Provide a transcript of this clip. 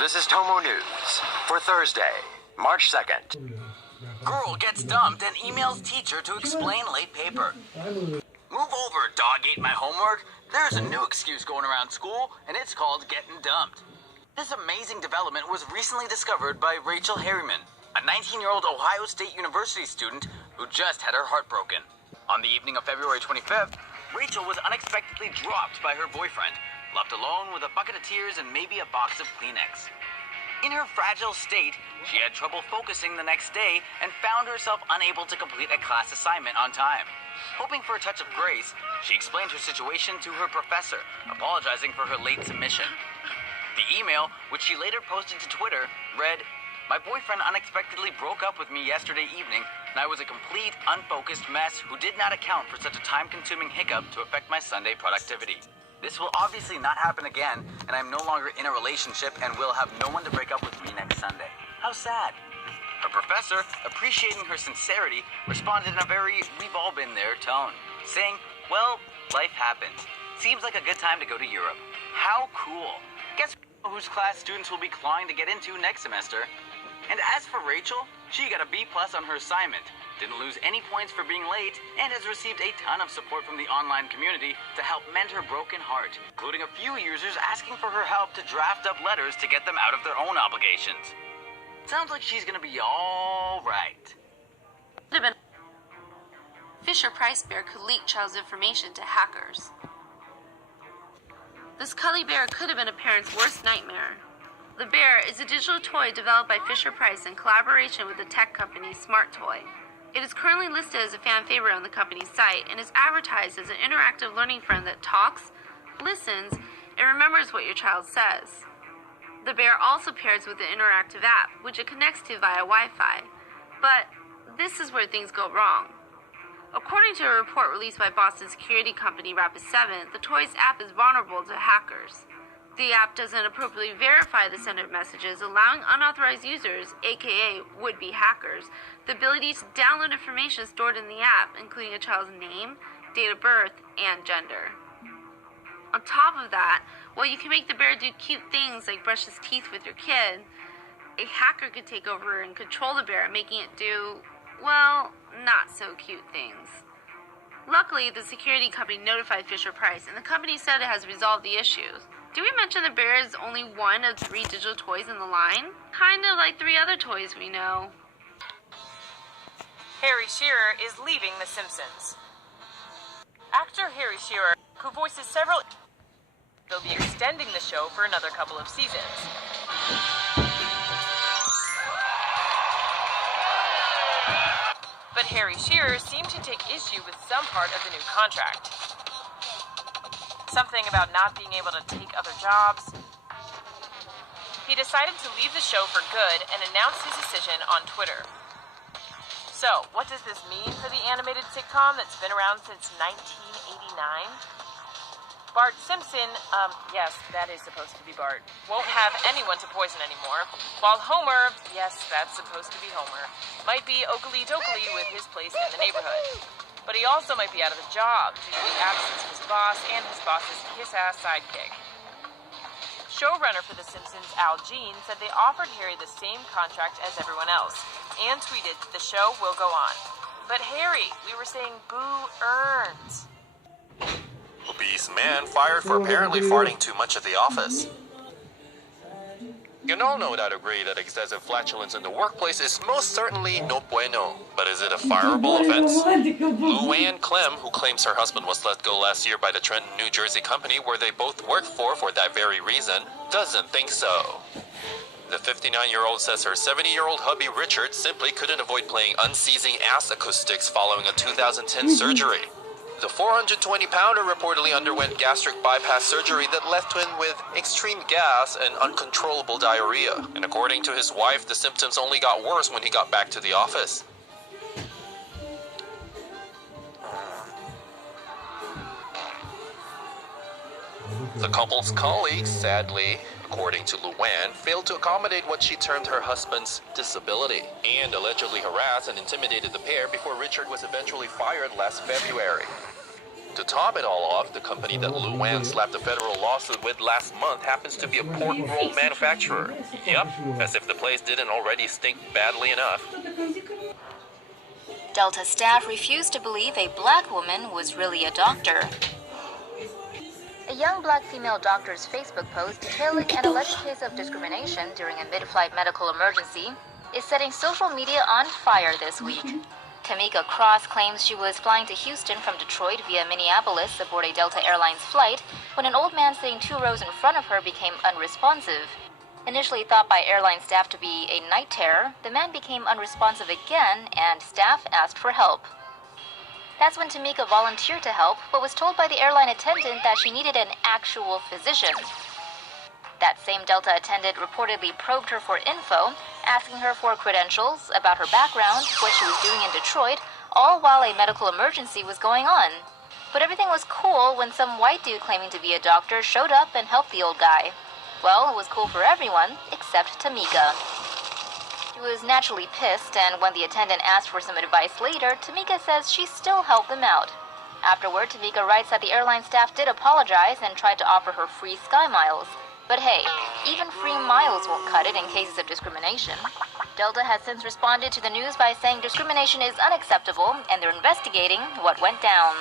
This is Tomo News for Thursday, March 2nd. Girl gets dumped and emails teacher to explain late paper. Move over, dog ate my homework. There's a new excuse going around school, and it's called getting dumped. This amazing development was recently discovered by Rachel Harriman, a 19-year-old Ohio State University student who just had her heart broken. On the evening of February 25th, Rachel was unexpectedly dropped by her boyfriend, left alone with a bucket of tears and maybe a box of Kleenex. In her fragile state, she had trouble focusing the next day and found herself unable to complete a class assignment on time. Hoping for a touch of grace, she explained her situation to her professor, apologizing for her late submission. The email, which she later posted to Twitter, read, "My boyfriend unexpectedly broke up with me yesterday evening, and I was a complete, unfocused mess who did not account for such a time-consuming hiccup to affect my Sunday productivity. This will obviously not happen again, and I'm no longer in a relationship and will have no one to break up with me next Sunday." How sad. Her professor, appreciating her sincerity, responded in a very "we've all been there" tone, saying, "Well, life happens. Seems like a good time to go to Europe." How cool. Guess whose class students will be clawing to get into next semester? And as for Rachel, she got a B+ on her assignment, didn't lose any points for being late, and has received a ton of support from the online community to help mend her broken heart, including a few users asking for her help to draft up letters to get them out of their own obligations. Sounds like she's gonna be all right. Fisher-Price bear could leak child's information to hackers. This cuddly bear could have been a parent's worst nightmare. The bear is a digital toy developed by Fisher-Price in collaboration with the tech company Smart Toy. It is currently listed as a fan favorite on the company's site and is advertised as an interactive learning friend that talks, listens, and remembers what your child says. The bear also pairs with an interactive app, which it connects to via Wi-Fi. But this is where things go wrong. According to a report released by Boston security company Rapid7, the toy's app is vulnerable to hackers. The app doesn't appropriately verify the sender messages, allowing unauthorized users, aka would-be hackers, the ability to download information stored in the app, including a child's name, date of birth, and gender. On top of that, while you can make the bear do cute things like brush his teeth with your kid, a hacker could take over and control the bear, making it do, well, not so cute things. Luckily, the security company notified Fisher-Price, and the company said it has resolved the issues. Did we mention the bear is only one of 3 digital toys in the line? Kind of like 3 other toys we know. Harry Shearer is leaving The Simpsons. Actor Harry Shearer, who voices several, will be extending the show for another couple of seasons. But Harry Shearer seemed to take issue with some part of the new contract. Something about not being able to take other jobs. He decided to leave the show for good and announced his decision on Twitter. So, what does this mean for the animated sitcom that's been around since 1989? Bart Simpson, yes, that is supposed to be Bart, won't have anyone to poison anymore, while Homer, yes, that's supposed to be Homer, might be okely-dokely with his place in the neighborhood. But he also might be out of a job due to the absence of his boss and his boss's kiss-ass sidekick. Showrunner for The Simpsons, Al Jean, said they offered Harry the same contract as everyone else, and tweeted that the show will go on. But Harry, we were saying boo earns. Obese man fired for apparently farting too much at the office. You all know that agree that excessive flatulence in the workplace is most certainly no bueno. But is it a fireable offense? Luann Clem, who claims her husband was let go last year by the Trenton, New Jersey company where they both worked for that very reason, doesn't think so. The 59-year-old says her 70-year-old hubby Richard simply couldn't avoid playing unceasing ass acoustics following a 2010 surgery. The 420-pounder reportedly underwent gastric bypass surgery that left him with extreme gas and uncontrollable diarrhea. And according to his wife, the symptoms only got worse when he got back to the office. The couple's colleagues, sadly, according to Luann, failed to accommodate what she termed her husband's disability, and allegedly harassed and intimidated the pair before Richard was eventually fired last February. To top it all off, the company that Luann slapped a federal lawsuit with last month happens to be a pork roll manufacturer. Yup, as if the place didn't already stink badly enough. Delta staff refused to believe a black woman was really a doctor. A young black female doctor's Facebook post detailing an alleged case of discrimination during a mid-flight medical emergency is setting social media on fire this week. Tamika Cross claims she was flying to Houston from Detroit via Minneapolis aboard a Delta Airlines flight when an old man sitting 2 rows in front of her became unresponsive. Initially thought by airline staff to be a night terror, the man became unresponsive again and staff asked for help. That's when Tamika volunteered to help, but was told by the airline attendant that she needed an actual physician. That same Delta attendant reportedly probed her for info, asking her for credentials, about her background, what she was doing in Detroit, all while a medical emergency was going on. But everything was cool when some white dude claiming to be a doctor showed up and helped the old guy. Well, it was cool for everyone, except Tamika. She was naturally pissed, and when the attendant asked for some advice later, Tamika says she still helped them out. Afterward, Tamika writes that the airline staff did apologize and tried to offer her free sky miles. But hey, even free miles won't cut it in cases of discrimination. Delta has since responded to the news by saying discrimination is unacceptable and they're investigating what went down.